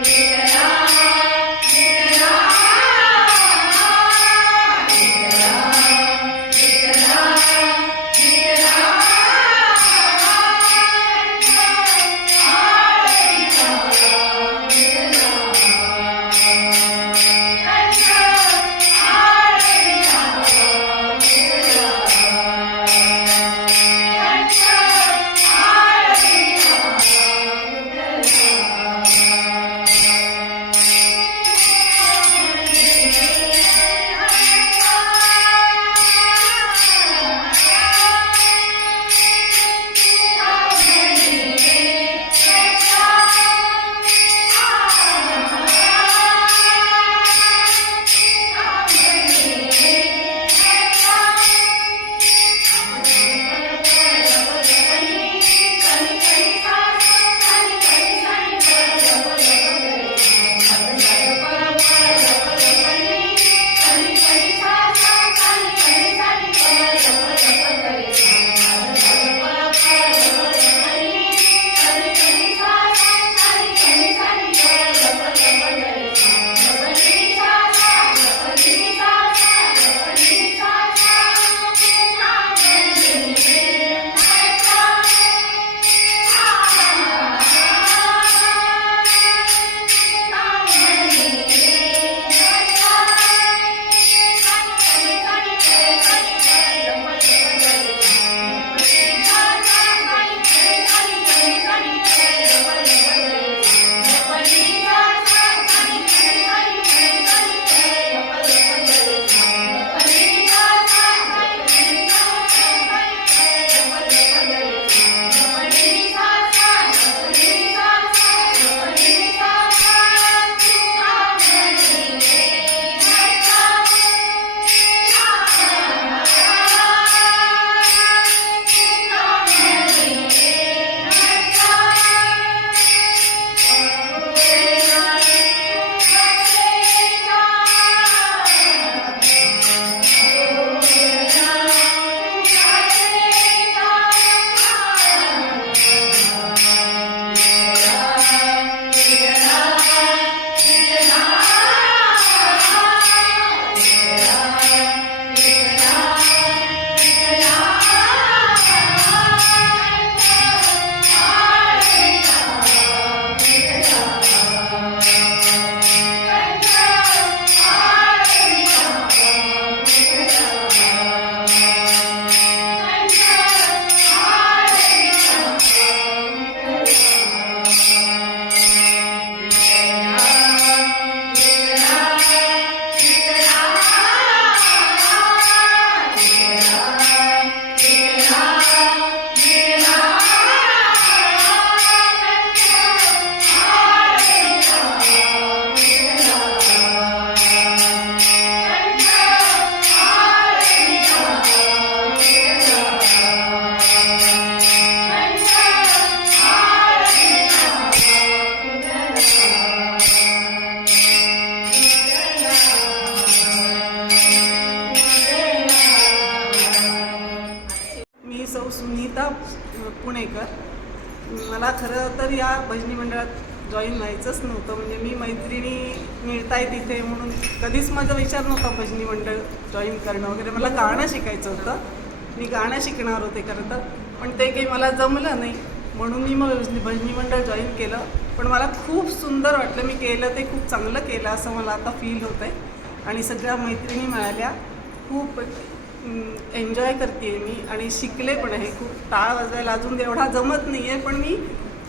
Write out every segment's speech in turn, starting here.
मी पुणेकर. मला खरं तर या भजनी मंडळात जॉईन व्हायचंच नव्हतं. म्हणजे मी मैत्रिणी मिळताय तिथे म्हणून कधीच माझा विचार नव्हता भजनी मंडळ जॉईन करणं वगैरे. मला गाणं शिकायचं होतं. मी गाणं शिकणार होते खरं तर. पण ते काही मला जमलं नाही. म्हणून मी मग भजनी भजनी मंडळ जॉईन केलं. पण मला खूप सुंदर वाटलं. मी केलं ते खूप चांगलं केलं असं मला आता फील होतं आहे आणि सगळ्या मैत्रिणी मिळाल्या. खूप एन्जॉय करते मी आणि शिकले पण आहे. खूप टाळ वाजवायला अजून एवढा जमत नाही आहे पण मी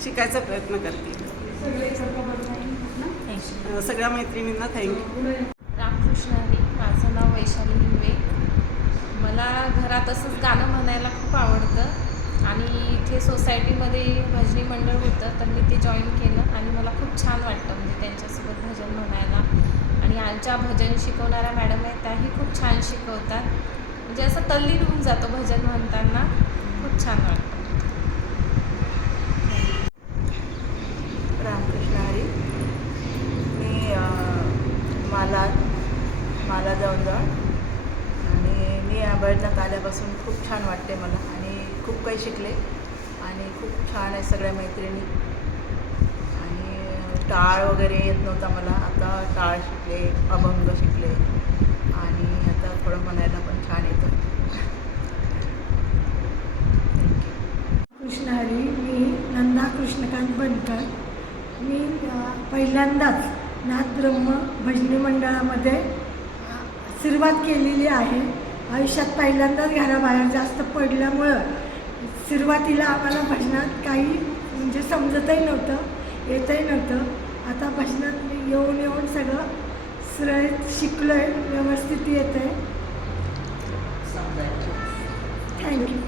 शिकायचा प्रयत्न करते. सगळ्या मैत्रिणींना थँक्यू रामकृष्ण हरी माझं नाव वैशाली हिंगवे. मला घरात असंच गाणं म्हणायला खूप आवडतं आणि इथे सोसायटीमध्ये भजनी मंडळ होतं तर मी ते जॉईन केलं आणि मला खूप छान वाटतं म्हणजे त्यांच्यासोबत भजन म्हणायला. आणि आमच्या भजन शिकवणाऱ्या मॅडम आहेत त्याही खूप छान शिकवतात. म्हणजे असं तल्लीन होऊन जातो भजन म्हणताना. खूप छान वाटतं. रामकृष्ण हरी. मी माला माला जाऊन जाऊन. आणि मी या भजनात आल्यापासून खूप छान वाटते मला. आणि खूप काही शिकले. आणि खूप छान आहे सगळ्या मैत्रिणी. आणि टाळ वगैरे येत नव्हता मला. आता टाळ शिकले अभंग शिकले. आणि आता म्हणायला पण छान येतं. कृष्ण हरी मी नंदा कृष्णकांत बनकर. मी पहिल्यांदाच नाथ ब्रह्म भजनी मंडळामध्ये सुरुवात केलेली आहे. आयुष्यात पहिल्यांदाच घराबाहेर जास्त पडल्यामुळं सुरुवातीला आम्हाला भजनात काही म्हणजे समजतही नव्हतं येतही नव्हतं. आता भजनात मी येऊन येऊन सगळं सुरळीत शिकलो आहे व्यवस्थित येतं आहे थँक्यू